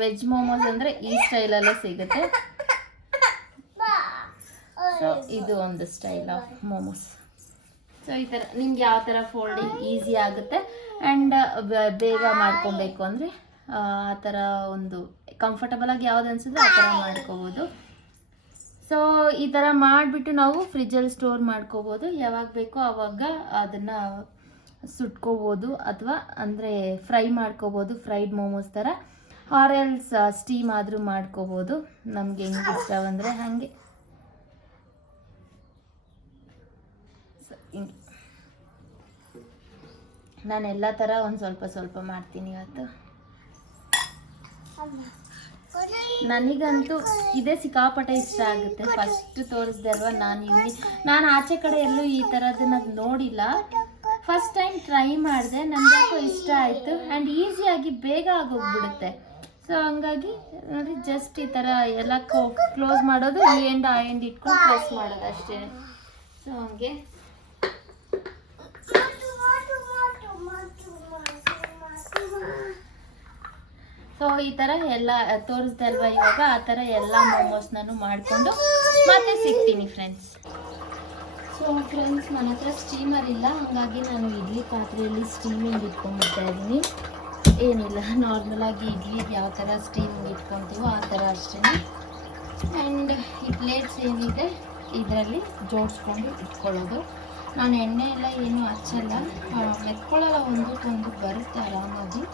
ವೆಜ್ ಮೋಮೋಸ್ ಅಂದರೆ ಈ ಸ್ಟೈಲಲ್ಲೇ ಸಿಗುತ್ತೆ. ಸೊ ಇದು ಒಂದು ಸ್ಟೈಲ್ ಆಫ್ ಮೋಮೋಸ್. ಸೊ ಈ ಥರ ನಿಮ್ಗೆ ಯಾವ ಥರ ಫೋಲ್ಡಿಂಗ್ ಈಸಿ ಆಗುತ್ತೆ ಆ್ಯಂಡ್ ಬೇಗ ಮಾಡ್ಕೊಬೇಕು ಅಂದರೆ ಆ ಥರ ಒಂದು ಕಂಫರ್ಟಬಲಾಗಿ ಯಾವ್ದು ಅನಿಸಿದ್ರೆ ಆ ಥರ ಮಾಡ್ಕೋಬೋದು. ಸೊ ಈ ಥರ ಮಾಡಿಬಿಟ್ಟು ನಾವು ಫ್ರಿಜ್ಜಲ್ಲಿ ಸ್ಟೋರ್ ಮಾಡ್ಕೋಬೋದು. ಯಾವಾಗ ಬೇಕೋ ಆವಾಗ ಅದನ್ನು ಸುಟ್ಕೋಬೋದು ಅಥವಾ ಅಂದರೆ ಫ್ರೈ ಮಾಡ್ಕೋಬೋದು, ಫ್ರೈಡ್ ಮೋಮೋಸ್ ಥರ. ಆರೆಲ್ಸ್ ಸ್ಟೀಮ್ ಆದರೂ ಮಾಡ್ಕೋಬೋದು, ನಮಗೆ ಹೆಂಗೆ ಇಷ್ಟ ಬಂದರೆ ಹಾಗೆ. ಹಿಂಗೆ ನಾನು ಎಲ್ಲ ಥರ ಒಂದು ಸ್ವಲ್ಪ ಸ್ವಲ್ಪ ಮಾಡ್ತೀನಿ ಇವತ್ತು. ನನಗಂತೂ ಇದೇ ಸಿಕ್ಕಾಪಟ್ಟೆ ಇಷ್ಟ ಆಗುತ್ತೆ. ಫಸ್ಟ್ ತೋರಿಸ್ದೆ ಅಲ್ವಾ ನಾನು ಆಚೆ ಕಡೆ ಎಲ್ಲೂ ಈ ಥರದನ್ನ ನೋಡಿಲ್ಲ. ಫಸ್ಟ್ ಟೈಮ್ ಟ್ರೈ ಮಾಡಿದೆ, ನನಗೆ ಇಷ್ಟ ಆಯಿತು ಆ್ಯಂಡ್ ಈಸಿಯಾಗಿ ಬೇಗ ಆಗೋಗ್ಬಿಡುತ್ತೆ. ಸೊ ಹಂಗಾಗಿ ನೋಡಿ ಜಸ್ಟ್ ಈ ಥರ ಎಲ್ಲ ಕ್ಲೋಸ್ ಮಾಡೋದು, ಈ ಎಂಡ್ ಆ ಎಂಡ್ ಇಟ್ಕೊಂಡು ಪ್ರೆಸ್ ಮಾಡೋದು ಅಷ್ಟೇ. ಸೊ ಹಂಗೆ ಸೊ ಈ ಥರ ಎಲ್ಲ ತೋರಿಸ್ದೆ ಅಲ್ವಾ ಇವಾಗ, ಆ ಥರ ಎಲ್ಲ ಮೋಮೋಸ್ ನಾನು ಮಾಡಿಕೊಂಡು ಮತ್ತೆ ಸಿಗ್ತೀನಿ ಫ್ರೆಂಡ್ಸ್. ಸೊ ಫ್ರೆಂಡ್ಸ್, ನನ್ನ ಹತ್ರ ಸ್ಟೀಮರ್ ಇಲ್ಲ, ಹಾಗಾಗಿ ನಾನು ಇಡ್ಲಿ ಪಾತ್ರೆಯಲ್ಲಿ ಸ್ಟೀಮಿಂಗ್ ಇಟ್ಕೊಂಡ್ಬಿಡ್ತಾ ಇದ್ದೀನಿ. ಏನಿಲ್ಲ, ನಾರ್ಮಲಾಗಿ ಇಡ್ಲಿಗೆ ಯಾವ ಥರ ಸ್ಟೀಮಿಂಗ್ ಇಟ್ಕೊತೀವೋ ಆ ಥರ ಅಷ್ಟೇ. ಆ್ಯಂಡ್ ಈ ಪ್ಲೇಟ್ಸ್ ಏನಿದೆ ಇದರಲ್ಲಿ ಜೋಡಿಸ್ಕೊಂಡು ಇಟ್ಕೊಳ್ಳೋದು. ನಾನು ಎಣ್ಣೆ ಎಲ್ಲ ಏನೂ ಹಚ್ಚಲ್ಲ, ಮೆತ್ಕೊಳ್ಳಲ್ಲ, ಒಂದಕ್ಕೊಂದು ಬರುತ್ತೆ ಆರಾಮಾಗಿ.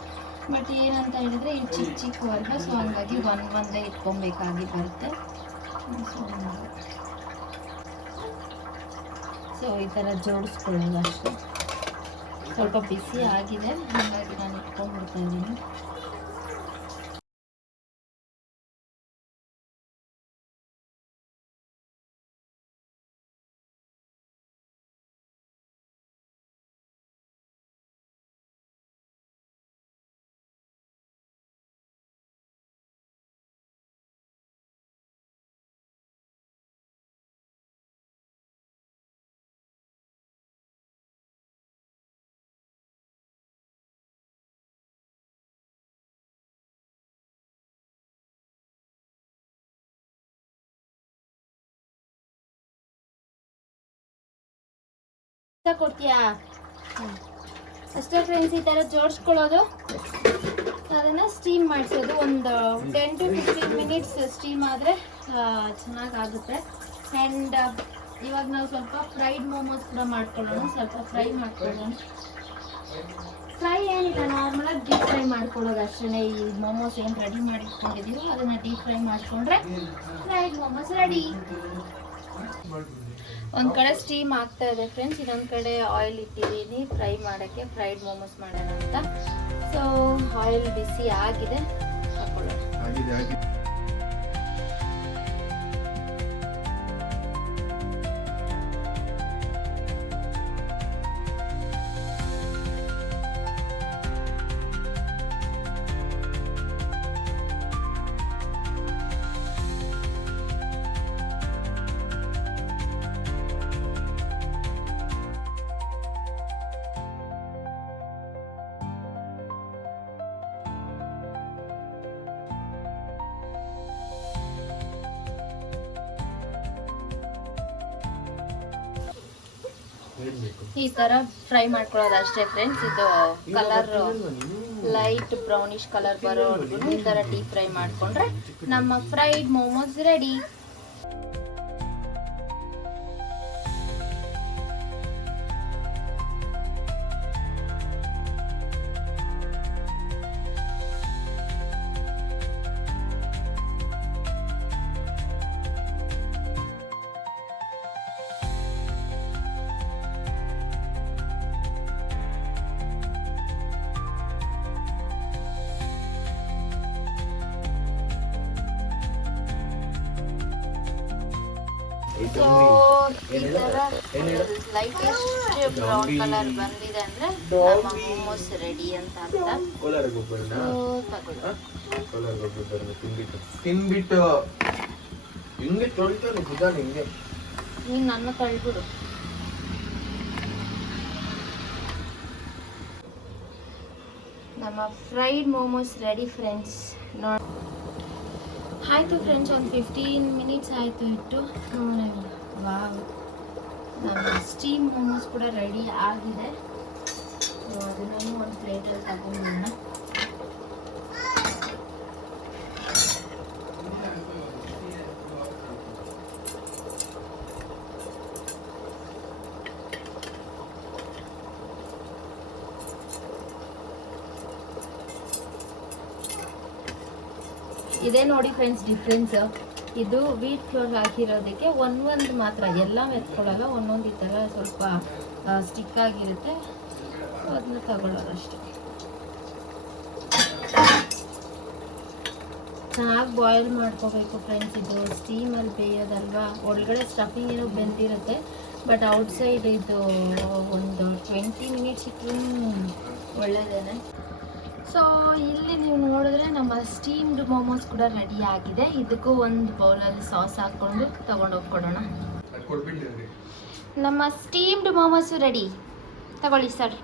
ಬಟ್ ಏನಂತ ಹೇಳಿದ್ರೆ ಈ ಚಿಕ್ಕ ಚಿಕ್ಕ ವರ್ಗ, ಸೊ ಹಂಗಾಗಿ ಒಂದೇ ಇಟ್ಕೊಬೇಕಾಗಿ ಬರುತ್ತೆ. ಸೊ ಈ ಥರ ಜೋಡಿಸ್ಕೊಳ್ಳೋದು ಅಷ್ಟೇ. ಸ್ವಲ್ಪ ಬಿಸಿ ಆಗಿದೆ, ಹಾಗಾಗಿ ನಾನು ಇಟ್ಕೊಂಡ್ಬಿಡ್ತಾ ಇದ್ದೀನಿ. ಕೊಡ್ತೀಯಾ ಅಷ್ಟೇ ಫ್ರೆಂಡ್ಸ್. ಈ ಥರ ಜೋಡಿಸ್ಕೊಳ್ಳೋದು, ಅದನ್ನು ಸ್ಟೀಮ್ ಮಾಡಿಸೋದು. ಒಂದು 10 to 15 ಮಿನಿಟ್ಸ್ ಸ್ಟೀಮ್ ಆದರೆ ಚೆನ್ನಾಗಾಗುತ್ತೆ. ಆ್ಯಂಡ್ ಇವಾಗ ನಾವು ಸ್ವಲ್ಪ ಫ್ರೈಡ್ ಮೋಮೋಸ್ ಕೂಡ ಮಾಡ್ಕೊಳ್ಳೋಣ. ಸ್ವಲ್ಪ ಫ್ರೈ ಮಾಡ್ಕೊಳ್ಳೋಣ. ಫ್ರೈ ಏನಿಲ್ಲ, ನಾರ್ಮಲಾಗಿ ಡೀಪ್ ಫ್ರೈ ಮಾಡ್ಕೊಳ್ಳೋದು ಅಷ್ಟೇ. ಈ ಮೋಮೋಸ್ ಏನು ರೆಡಿ ಮಾಡಿ ಇಟ್ಕೊಂಡಿದ್ದೀವೋ ಅದನ್ನು ಡೀಪ್ ಫ್ರೈ ಮಾಡಿಕೊಂಡ್ರೆ ಫ್ರೈಡ್ ಮೋಮೋಸ್ ರೆಡಿ. ಒಂದು ಕಡೆ ಸ್ಟೀಮ್ ಆಗ್ತಾ ಇದೆ ಫ್ರೆಂಡ್ಸ್, ಇನ್ನೊಂದು ಕಡೆ ಆಯಿಲ್ ಇಟ್ಟಿದ್ದೀನಿ ಫ್ರೈ ಮಾಡೋಕ್ಕೆ, ಫ್ರೈಡ್ ಮೋಮೋಸ್ ಮಾಡೋಣ ಅಂತ. ಸೊ ಆಯಿಲ್ ಬಿಸಿ ಆಗಿದೆ, ಹಾಕೊಳ್ಳೋಣ. ಈ ತರ ಫ್ರೈ ಮಾಡ್ಕೊಳ್ಳೋದು ಅಷ್ಟೇ ಫ್ರೆಂಡ್ಸ್. ಇದು ಕಲರ್ ಲೈಟ್ ಬ್ರೌನಿಶ್ ಕಲರ್ ಬರೋವರೆಗೂ ಈ ತರ ಡೀಪ್ ಫ್ರೈ ಮಾಡ್ಕೊಂಡ್ರೆ ನಮ್ಮ ಫ್ರೈಡ್ ಮೋಮೋಸ್ ರೆಡಿ. ಸೊ ಈ ಥರ ಲೈಟೆಸ್ಟ್ ಬ್ರೌನ್ ಕಲರ್ ಬಂದಿದೆ ಅಂದರೆ ನಮ್ಮ ಮೋಮೋಸ್ ರೆಡಿ ಅಂತ ಅರ್ಥ. ತಿನ್ಬಿಟ್ಟು ಹಿಂಗೆ ತೊಳಿತಾನೆ ಬುಧಾನ ಹಿಂಗೆ. ನೀನು ನನ್ನ ತಳ್ಬಿಡು. ನಮ್ಮ ಫ್ರೈಡ್ ಮೋಮೋಸ್ ರೆಡಿ ಫ್ರೆಂಡ್ಸ್. ನೋಡಿ ಆಯಿತು ಫ್ರೆಂಡ್ಸ್, ಒಂದು 15 ಮಿನಿಟ್ಸ್ ಆಯಿತು ಇಟ್ಟು. ವಾವ್, ನಮ್ಮ ಸ್ಟೀಮ್ ಮೋಮೋಸ್ ಕೂಡ ರೆಡಿ ಆಗಿದೆ. ಸೊ ಅದನ್ನು ಒಂದು ಪ್ಲೇಟಲ್ಲಿ ತಗೊಂಡಿನ. ಇದೇ ನೋಡಿ ಫ್ರೆಂಡ್ಸ್ ಡಿಫ್ರೆನ್ಸ್. ಇದು ವೀಟ್ ಫ್ಲೋರ್ ಹಾಕಿರೋದಕ್ಕೆ ಒಂದೊಂದು ಮಾತ್ರ ಎಲ್ಲ ಮೆತ್ಕೊಳ್ಳಲ್ಲ, ಒಂದೊಂದು ಈ ಥರ ಸ್ವಲ್ಪ ಸ್ಟಿಕ್ ಆಗಿರುತ್ತೆ. ಅದನ್ನ ತಗೊಳ್ಳೋದಷ್ಟೇ. ಚೆನ್ನಾಗಿ ಬಾಯ್ಲ್ ಮಾಡ್ಕೋಬೇಕು ಫ್ರೆಂಡ್ಸ್. ಇದು ಸ್ಟೀಮಲ್ಲಿ ಬೇಯೋದಲ್ವಾ, ಒಳಗಡೆ ಸ್ಟಫಿಂಗ್ ಏನೋ ಬೆಂದಿರುತ್ತೆ, ಬಟ್ ಔಟ್ಸೈಡ್ ಇದು ಒಂದು 20 ಮಿನಿಟ್ಸ್ ಇಟ್ಟರೂ ಒಳ್ಳೆಯದೇನೆ. ಸೊ ಇಲ್ಲಿ ನೀವು ನೋಡಿದ್ರೆ ನಮ್ಮ ಸ್ಟೀಮ್ಡ್ ಮೋಮೋಸ್ ಕೂಡ ರೆಡಿ ಆಗಿದೆ. ಇದಕ್ಕೂ ಒಂದು ಬೌಲಲ್ಲಿ ಸಾಸ್ ಹಾಕ್ಕೊಂಡು ತಗೊಂಡೋಗಿ ಕೊಡೋಣ. ನಮ್ಮ ಸ್ಟೀಮ್ಡ್ ಮೋಮೋಸು ರೆಡಿ. ತಗೊಳ್ಳಿ ಸರ್.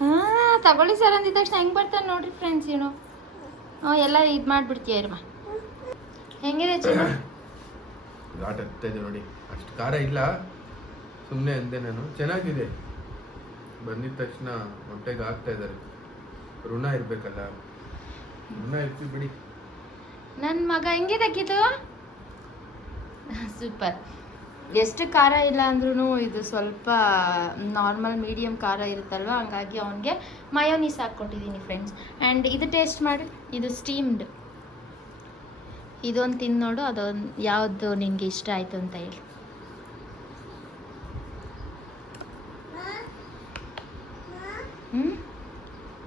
ಹಾಂ ತಗೊಳ್ಳಿ ಸರ್ ಅಂದಿದ ತಕ್ಷಣ ಹೆಂಗೆ ಬರ್ತಾನೆ ನೋಡ್ರಿ ಫ್ರೆಂಡ್ಸ್. ಏನು ಎಲ್ಲ ಇದು ಮಾಡಿಬಿಡ್ತೀಯ ಇರಮ್ಮ. ಹೆಂಗಿದೆ ನೋಡಿ, ಅಷ್ಟು ಖಾರ ಇಲ್ಲ, ಸುಮ್ಮನೆ ಅಂದೆ ನಾನು. ಚೆನ್ನಾಗಿದೆ. ಬಂದಿದ ತಕ್ಷಣ ಹೊಟ್ಟೆಗೆ ಹಾಕ್ತಾ ಇದ್ದಾರೆ. ಋಣ ಇರ್ಬೇಕಲ್ಲ, ಋಣ ಇರ್ತೀವಿ ಬಿಡಿ. ನನ್ನ ಮಗ ಹೆಂಗಿದಕ್ಕಿದು ಸೂಪರ್. ಎಷ್ಟು ಖಾರ ಇಲ್ಲ ಅಂದ್ರೂ ಇದು ಸ್ವಲ್ಪ ನಾರ್ಮಲ್ ಮೀಡಿಯಮ್ ಖಾರ ಇರುತ್ತಲ್ವ, ಹಂಗಾಗಿ ಅವನಿಗೆ ಮಯೋನೀಸ್ ಹಾಕ್ಕೊಟ್ಟಿದ್ದೀನಿ ಫ್ರೆಂಡ್ಸ್. ಆ್ಯಂಡ್ ಇದು ಟೇಸ್ಟ್ ಮಾಡಿ, ಇದು ಸ್ಟೀಮ್ಡ್. ಇದೊಂದು ತಿಂದು ನೋಡು, ಅದೊಂದು ಯಾವುದು ನಿನಗೆ ಇಷ್ಟ ಆಯಿತು ಅಂತ ಹೇಳಿ.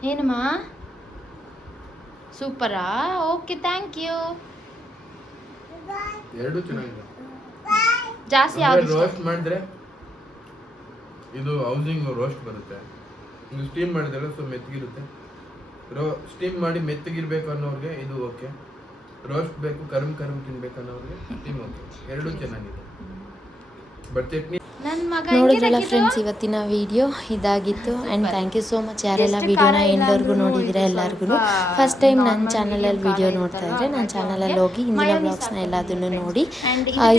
ಏನಮ್ಮ ಸೂಪರಾ? Okay thank you. ಎರಡು ಚೆನ್ನಾಗಿದೆ. ಜಾಸ್ತಿ ಯಾವುದು ರೋಸ್ಟ್ ಮಾಡಿದ್ರೆ ಇದು ಹೌಸಿಂಗ್ ರೋಸ್ಟ್ ಬರುತ್ತೆ. ಇದು ಸ್ಟೀಮ್ ಮಾಡಿದ್ರೆ ಸ್ವಲ್ಪ ಮೆತ್ತಗಿರುತ್ತೆ. ಸ್ಟೀಮ್ ಮಾಡಿ ಮೆತ್ತಗಿರ್ಬೇಕು ಅನ್ನೋರಿಗೆ ಇದು ಓಕೆ. ರೋಸ್ಟ್ ಬೇಕು, ಕರಮ್ ತಿನ್ಬೇಕು ಅನ್ನೋರಿಗೆ ಸ್ಟೀಮ್ ಓಕೆ. ಎರಡು ಚೆನ್ನಾಗಿದೆ. ಬಟ್ ಚಟ್ನಿ ನೋಡಿದ್ರಲ್ಲ ಫ್ರೆಂಡ್ಸ್, ಇವತ್ತಿನ ವಿಡಿಯೋ ಇದಾಗಿತ್ತು. And thank you so much ಯಾರೆಲ್ಲ ವಿಡಿಯೋನ ಎಂಡ್ವರೆಗೂ ನೋಡಿದ್ದೀರಾ ಎಲ್ಲರಿಗೂ. ಫಸ್ಟ್ ಟೈಮ್ ನನ್ನ ಚಾನಲಲ್ಲಿ ವಿಡಿಯೋ ನೋಡ್ತಾ ಇದ್ದರೆ ನನ್ನ ಚಾನಲಲ್ಲಿ ಹೋಗಿ ಇಂದಿನ ವ್ಲಾಗ್ಸ್ನ ಎಲ್ಲದನ್ನು ನೋಡಿ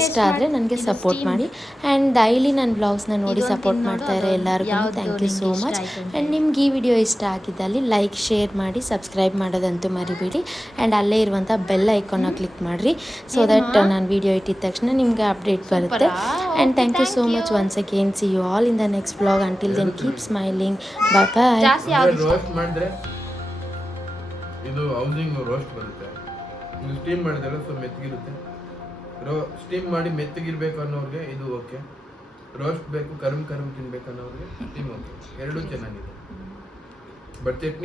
ಇಷ್ಟ ಆದರೆ ನನಗೆ ಸಪೋರ್ಟ್ ಮಾಡಿ. ಆ್ಯಂಡ್ ಡೈಲಿ ನನ್ನ ವ್ಲಾಗ್ಸ್ನ ನೋಡಿ ಸಪೋರ್ಟ್ ಮಾಡ್ತಾ ಇರೋ ಎಲ್ಲರಿಗೂ thank you so much. And ನಿಮ್ಗೆ ಈ ವಿಡಿಯೋ ಇಷ್ಟ ಆಗಿದ್ದಲ್ಲಿ ಲೈಕ್, ಶೇರ್ ಮಾಡಿ, ಸಬ್ಸ್ಕ್ರೈಬ್ ಮಾಡೋದಂತೂ ಮರಿಬೇಡಿ. ಆ್ಯಂಡ್ ಅಲ್ಲೇ ಇರುವಂಥ ಬೆಲ್ ಐಕಾನ್ನ ಕ್ಲಿಕ್ ಮಾಡಿರಿ, ಸೊ ದಟ್ ನಾನು ವಿಡಿಯೋ ಇಟ್ಟಿದ ತಕ್ಷಣ ನಿಮಗೆ ಅಪ್ಡೇಟ್ ಬರುತ್ತೆ. And thank you so much once again. See you all in the next vlog. Until then, keep smiling. Bye bye. Roast ಮಾಡಿದ್ರೆ ಇದು ಹೌಸಿಂಗ್ ರೋಸ್ಟ್ ಬರುತ್ತೆ. ಇದು ಸ್ಟೀಮ್ ಮಾಡಿದ್ರೆ ಸ್ವಲ್ಪ ಮೆತ್ತಗಿರುತ್ತೆ. ಸ್ಟೀಮ್ ಮಾಡಿ ಮೆತ್ತಗಿರ್ಬೇಕು ಅನ್ನೋರಿಗೆ ಇದು ಓಕೆ. ರೋಸ್ಟ್ ಬೇಕು, ಕರಮ್ ತಿನ್ಬೇಕು ಅನ್ನೋರಿಗೆ ಸ್ಟೀಮ್ ಓಕೆ. ಎರಡು ಚೆನ್ನಾಗಿದೆ. ಬಟ್ ಚಟ್ನಿ